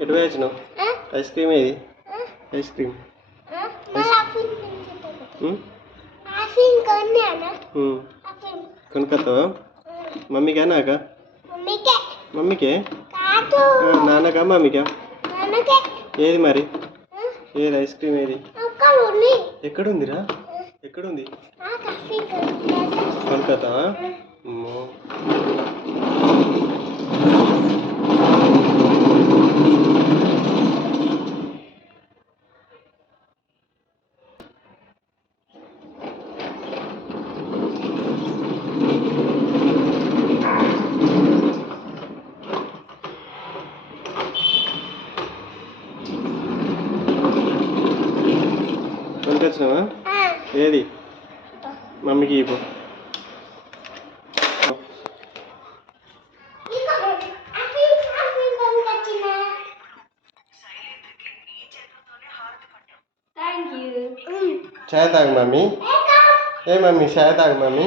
ఎటు వేసినావు ice cream ఏది ఐస్ క్రీమ్ కొనుక్కొస్తావా మమ్మీకా నాకా మమ్మీకే నాన్నకా మమ్మీకా ఏది మరి ఏది ఐస్ క్రీమ్ ఏది ఎక్కడుందిరా ఎక్కడుంది కొనుక్కొస్తావా కొనుకొచ్చినావా ఏది మమ్మీకి ఇవ్వు చాయ్ తాగు మమ్మీ ఏ మమ్మీ చాయ్ తాగు మమ్మీ